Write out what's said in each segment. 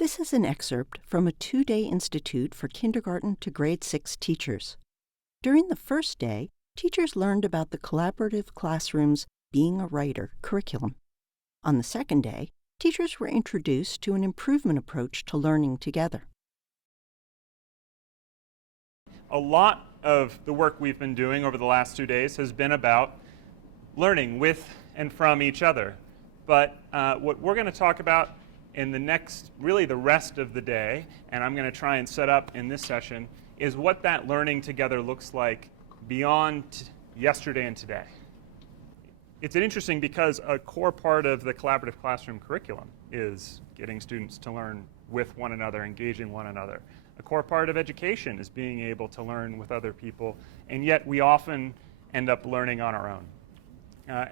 This is an excerpt from a 2-day institute for kindergarten to grade 6 teachers. During the first day, teachers learned about the collaborative classroom's Being a Writer curriculum. On the second day, teachers were introduced to an improvement approach to learning together. A lot of the work we've been doing over the last 2 days has been about learning with and from each other. But what we're going to talk about in the rest of the day, and I'm going to try and set up in this session, is what that learning together looks like beyond yesterday and today. It's interesting because a core part of the collaborative classroom curriculum is getting students to learn with one another, engaging one another. A core part of education is being able to learn with other people, and yet we often end up learning on our own.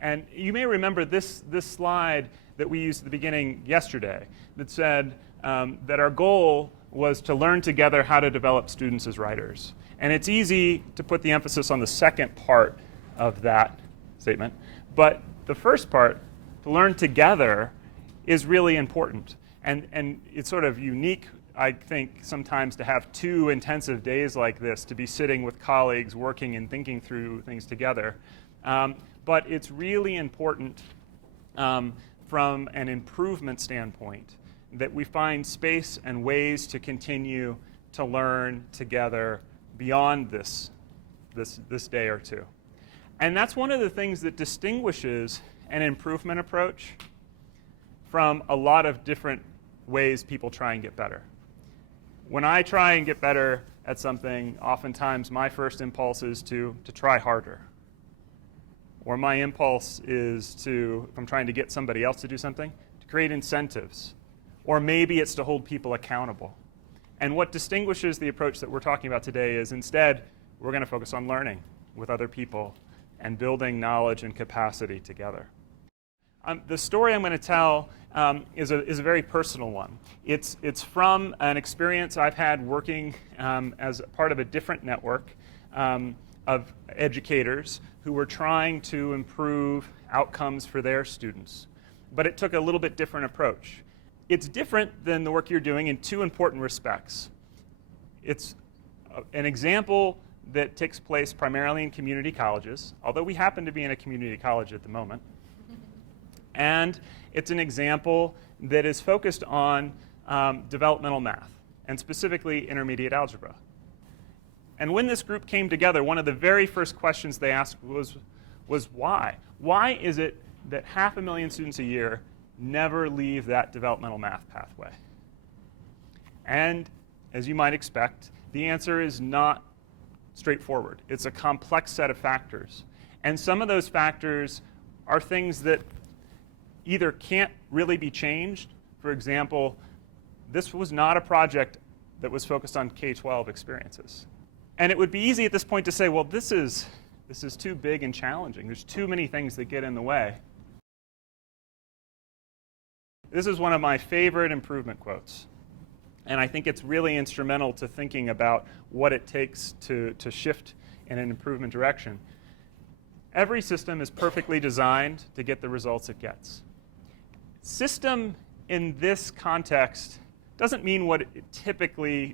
And you may remember this slide that we used at the beginning yesterday that said that our goal was to learn together how to develop students as writers. And it's easy to put the emphasis on the second part of that statement, but the first part, to learn together, is really important. And it's sort of unique, I think, sometimes to have 2 intensive days like this, to be sitting with colleagues, working and thinking through things together. But it's really important from an improvement standpoint that we find space and ways to continue to learn together beyond this day or 2. And that's one of the things that distinguishes an improvement approach from a lot of different ways people try and get better. When I try and get better at something, oftentimes my first impulse is to try harder. Or my impulse is to, if I'm trying to get somebody else to do something, to create incentives. Or maybe it's to hold people accountable. And what distinguishes the approach that we're talking about today is instead, we're going to focus on learning with other people and building knowledge and capacity together. The story I'm going to tell is a very personal one. It's from an experience I've had working as part of a different network of educators who were trying to improve outcomes for their students. But it took a little bit different approach. It's different than the work you're doing in 2 important respects. It's an example that takes place primarily in community colleges, although we happen to be in a community college at the moment. And it's an example that is focused on developmental math, and specifically intermediate algebra. And when this group came together, one of the very first questions they asked was why? Why is it that 500,000 students a year never leave that developmental math pathway? And as you might expect, the answer is not straightforward. It's a complex set of factors. And some of those factors are things that either can't really be changed. For example, this was not a project that was focused on K-12 experiences. And it would be easy at this point to say, well, this is too big and challenging. There's too many things that get in the way. This is one of my favorite improvement quotes. And I think it's really instrumental to thinking about what it takes to shift in an improvement direction. Every system is perfectly designed to get the results it gets. System in this context doesn't mean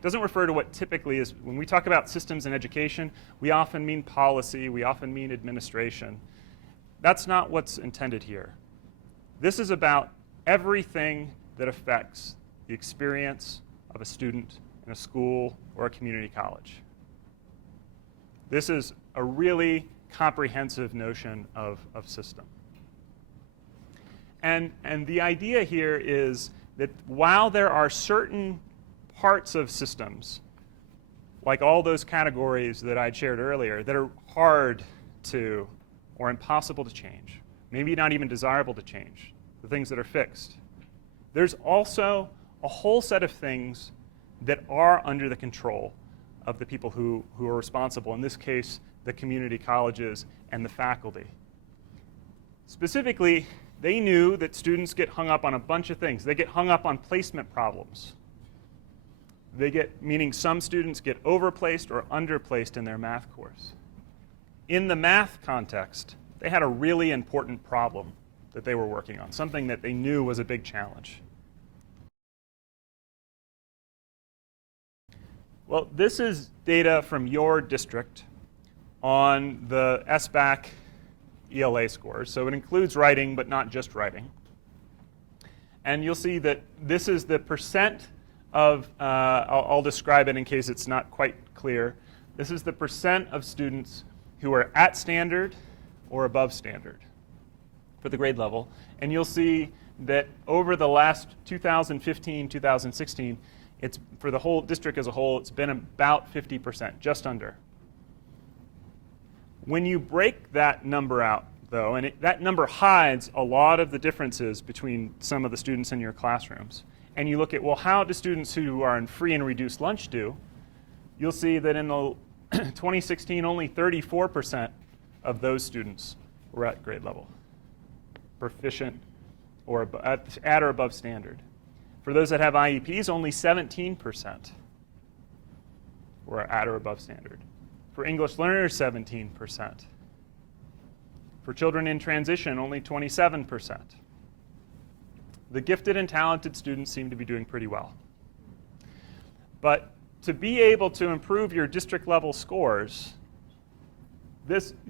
doesn't refer to what typically is. When we talk about systems in education, we often mean policy, we often mean administration. That's not what's intended here. This is about everything that affects the experience of a student in a school or a community college. This is a really comprehensive notion of system. And the idea here is that while there are certain parts of systems, like all those categories that I shared earlier, that are hard to or impossible to change, maybe not even desirable to change, the things that are fixed, there's also a whole set of things that are under the control of the people who are responsible, in this case, the community colleges and the faculty. Specifically, they knew that students get hung up on a bunch of things. They get hung up on placement problems. Meaning some students get overplaced or underplaced in their math course. In the math context, they had a really important problem that they were working on, something that they knew was a big challenge. Well, this is data from your district on the SBAC ELA scores. So it includes writing, but not just writing. And you'll see that this is the percent of, I'll describe it in case it's not quite clear. This is the percent of students who are at standard or above standard for the grade level. And you'll see that over the last 2015, 2016, it's, for the whole district as a whole, it's been about 50%, just under. When you break that number out, though, and that number hides a lot of the differences between some of the students in your classrooms, and you look at, well, how do students who are in free and reduced lunch do? You'll see that in the 2016, only 34% of those students were at grade level, proficient or at or above standard. For those that have IEPs, only 17% were at or above standard. For English learners, 17%. For children in transition, only 27%. The gifted and talented students seem to be doing pretty well. But to be able to improve your district level scores,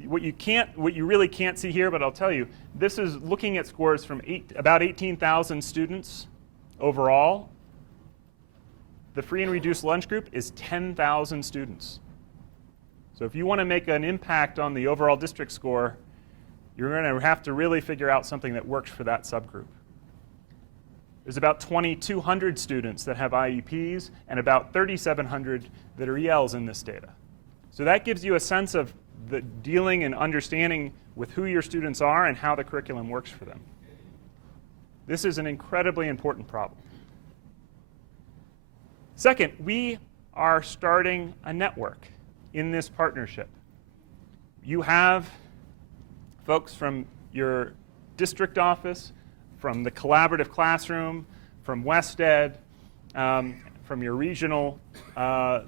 what you really can't see here, but I'll tell you, this is looking at scores from about 18,000 students overall. The free and reduced lunch group is 10,000 students. So if you want to make an impact on the overall district score, you're going to have to really figure out something that works for that subgroup. There's about 2,200 students that have IEPs and about 3,700 that are ELs in this data. So that gives you a sense of the dealing and understanding with who your students are and how the curriculum works for them. This is an incredibly important problem. Second, we are starting a network in this partnership. You have folks from your district office, from the collaborative classroom, from WestEd, from your regional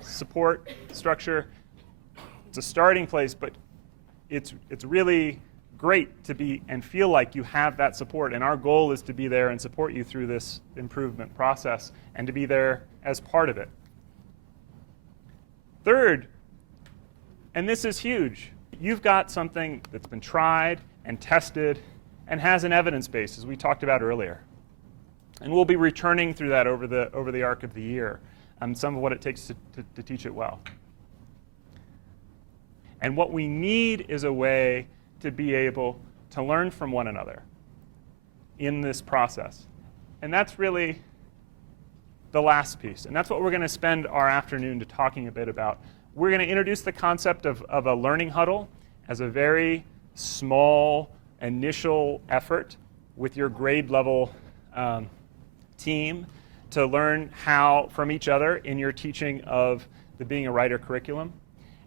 support structure. It's a starting place, but it's really great to be and feel like you have that support. And our goal is to be there and support you through this improvement process and to be there as part of it. Third, and this is huge, you've got something that's been tried and tested and has an evidence base, as we talked about earlier. And we'll be returning through that over the arc of the year, some of what it takes to teach it well. And what we need is a way to be able to learn from one another in this process. And that's really the last piece. And that's what we're going to spend our afternoon talking a bit about. We're going to introduce the concept of a learning huddle as a very small initial effort with your grade level team to learn how from each other in your teaching of the Being a Writer curriculum.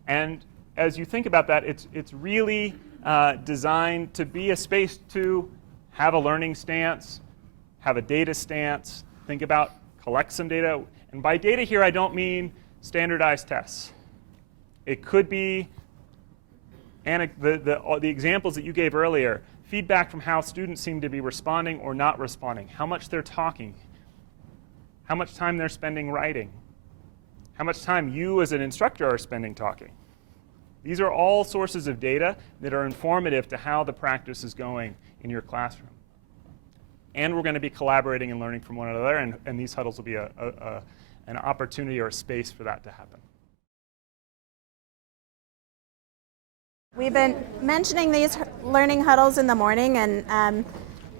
And as you think about that, it's really designed to be a space to have a learning stance, have a data stance, think about, collect some data. And by data here, I don't mean standardized tests. It could be the examples that you gave earlier, feedback from how students seem to be responding or not responding, how much they're talking, how much time they're spending writing, how much time you as an instructor are spending talking. These are all sources of data that are informative to how the practice is going in your classroom. And we're going to be collaborating and learning from one another, and these huddles will be an opportunity or a space for that to happen. We've been mentioning these learning huddles in the morning, and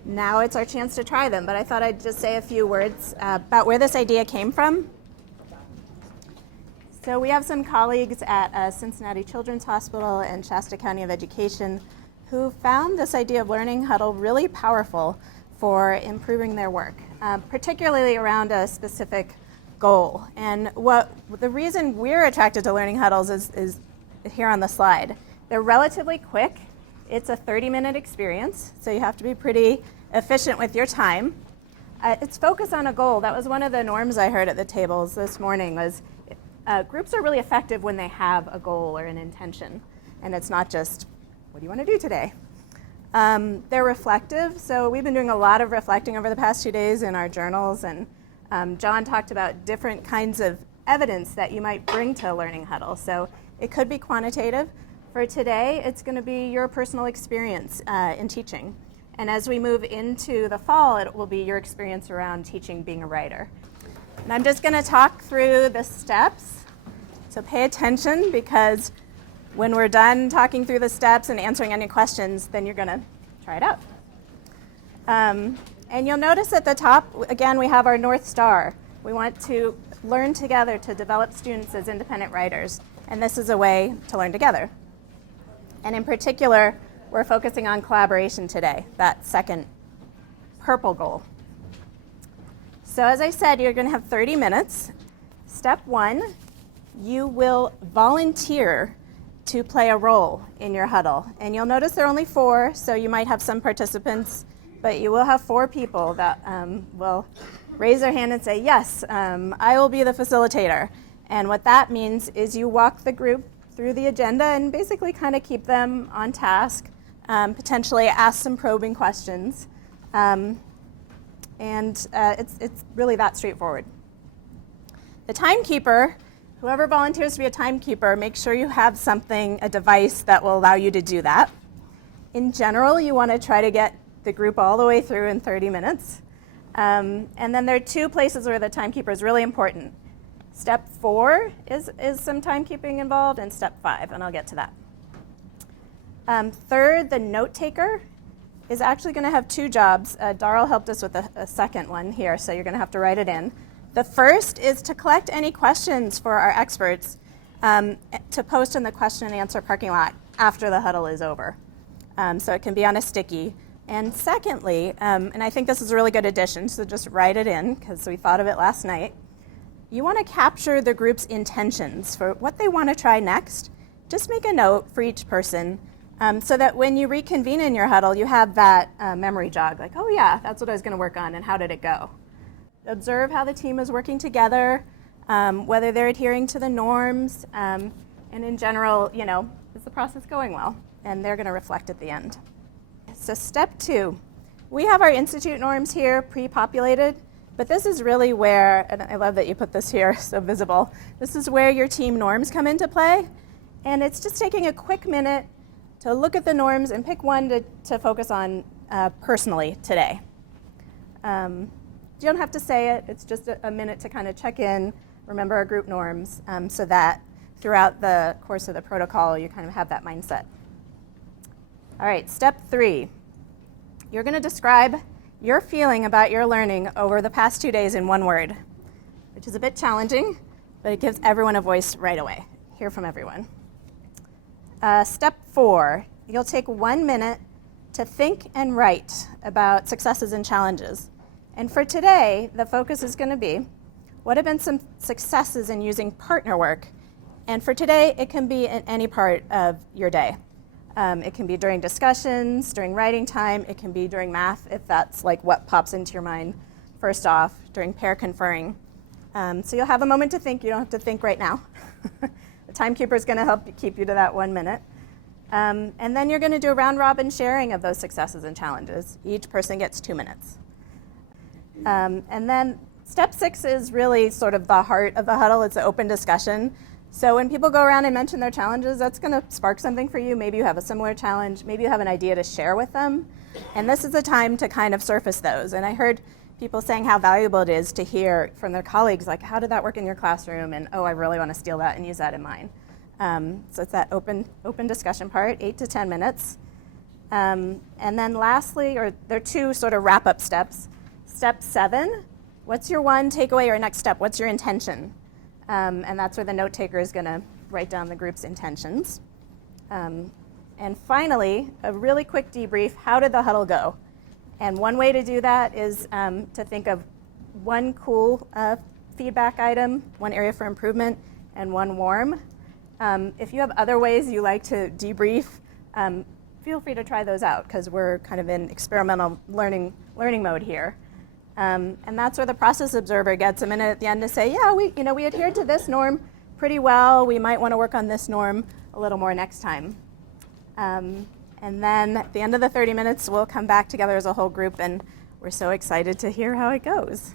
now it's our chance to try them. But I thought I'd just say a few words about where this idea came from. So we have some colleagues at Cincinnati Children's Hospital and Shasta County of Education who found this idea of learning huddle really powerful for improving their work, particularly around a specific goal. And the reason we're attracted to learning huddles is here on the slide. They're relatively quick. It's a 30-minute experience, so you have to be pretty efficient with your time. It's focused on a goal. That was one of the norms I heard at the tables this morning was groups are really effective when they have a goal or an intention, and it's not just, what do you want to do today? They're reflective, so we've been doing a lot of reflecting over the past 2 days in our journals, and John talked about different kinds of evidence that you might bring to a learning huddle. So it could be quantitative. For today, it's going to be your personal experience in teaching. And as we move into the fall, it will be your experience around teaching being a writer. And I'm just going to talk through the steps. So pay attention, because when we're done talking through the steps and answering any questions, then you're going to try it out. And you'll notice at the top, again, we have our North Star. We want to learn together to develop students as independent writers. And this is a way to learn together. And in particular, we're focusing on collaboration today, that second purple goal. So as I said, you're going to have 30 minutes. Step 1, you will volunteer to play a role in your huddle. And you'll notice there are only 4, so you might have some participants, but you will have 4 people that will raise their hand and say, yes, I will be the facilitator. And what that means is you walk the group through the agenda and basically kind of keep them on task, potentially ask some probing questions. It's really that straightforward. The timekeeper, whoever volunteers to be a timekeeper, make sure you have something, a device that will allow you to do that. In general, you want to try to get the group all the way through in 30 minutes. And then there are 2 places where the timekeeper is really important. Step 4 is some timekeeping involved, and step 5, and I'll get to that. Third, the note taker is actually going to have 2 jobs. Darrell helped us with a second one here, so you're going to have to write it in. The first is to collect any questions for our experts to post in the question and answer parking lot after the huddle is over. So it can be on a sticky. And secondly, and I think this is a really good addition, so just write it in because we thought of it last night. You want to capture the group's intentions for what they want to try next. Just make a note for each person so that when you reconvene in your huddle, you have that memory jog, like, oh yeah, that's what I was going to work on, and how did it go? Observe how the team is working together, whether they're adhering to the norms, and in general, is the process going well? And they're going to reflect at the end. So step 2, we have our institute norms here pre-populated, but this is really where, and I love that you put this here so visible, this is where your team norms come into play. And it's just taking a quick minute to look at the norms and pick one to focus on personally today. You don't have to say it, it's just a minute to kind of check in, remember our group norms, so that throughout the course of the protocol you kind of have that mindset. All right, step 3. You're going to describe your feeling about your learning over the past 2 days in 1 word, which is a bit challenging, but it gives everyone a voice right away. Hear from everyone. Step 4, you'll take 1 minute to think and write about successes and challenges. And for today, the focus is going to be, what have been some successes in using partner work? And for today, it can be in any part of your day. It can be during discussions, during writing time, it can be during math, if that's like what pops into your mind first off, during pair conferring. So you'll have a moment to think, you don't have to think right now. The timekeeper is going to help keep you to that 1 minute. And then you're going to do a round robin sharing of those successes and challenges. Each person gets 2 minutes. And then step 6 is really sort of the heart of the huddle. It's an open discussion. So when people go around and mention their challenges, that's going to spark something for you. Maybe you have a similar challenge. Maybe you have an idea to share with them. And this is the time to kind of surface those. And I heard people saying how valuable it is to hear from their colleagues, like, how did that work in your classroom? And, oh, I really want to steal that and use that in mine. So it's that open discussion part, 8 to 10 minutes. And then lastly, or there are 2 sort of wrap-up steps. Step 7, what's your one takeaway or next step? What's your intention? And that's where the note taker is going to write down the group's intentions. And finally, a really quick debrief. How did the huddle go? And one way to do that is to think of 1 cool feedback item, 1 area for improvement, and 1 warm. If you have other ways you like to debrief, feel free to try those out, because we're kind of in experimental learning mode here. And that's where the process observer gets a minute at the end to say, yeah, we adhered to this norm pretty well. We might want to work on this norm a little more next time. And then at the end of the 30 minutes, we'll come back together as a whole group, and we're so excited to hear how it goes.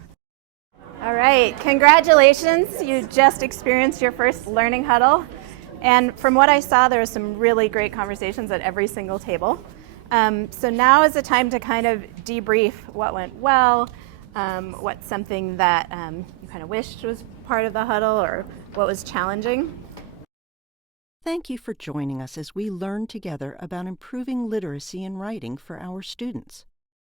All right, congratulations. You just experienced your first Learning Huddle. And from what I saw, there were some really great conversations at every single table. So now is the time to kind of debrief what went well, what's something that you kind of wished was part of the huddle, or what was challenging. Thank you for joining us as we learn together about improving literacy in writing for our students.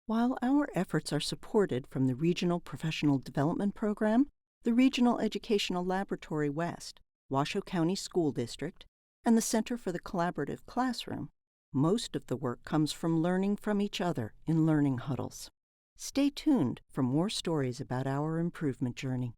While our efforts are supported from the Regional Professional Development Program, the Regional Educational Laboratory West, Washoe County School District, and the Center for the Collaborative Classroom, most of the work comes from learning from each other in learning huddles. Stay tuned for more stories about our improvement journey.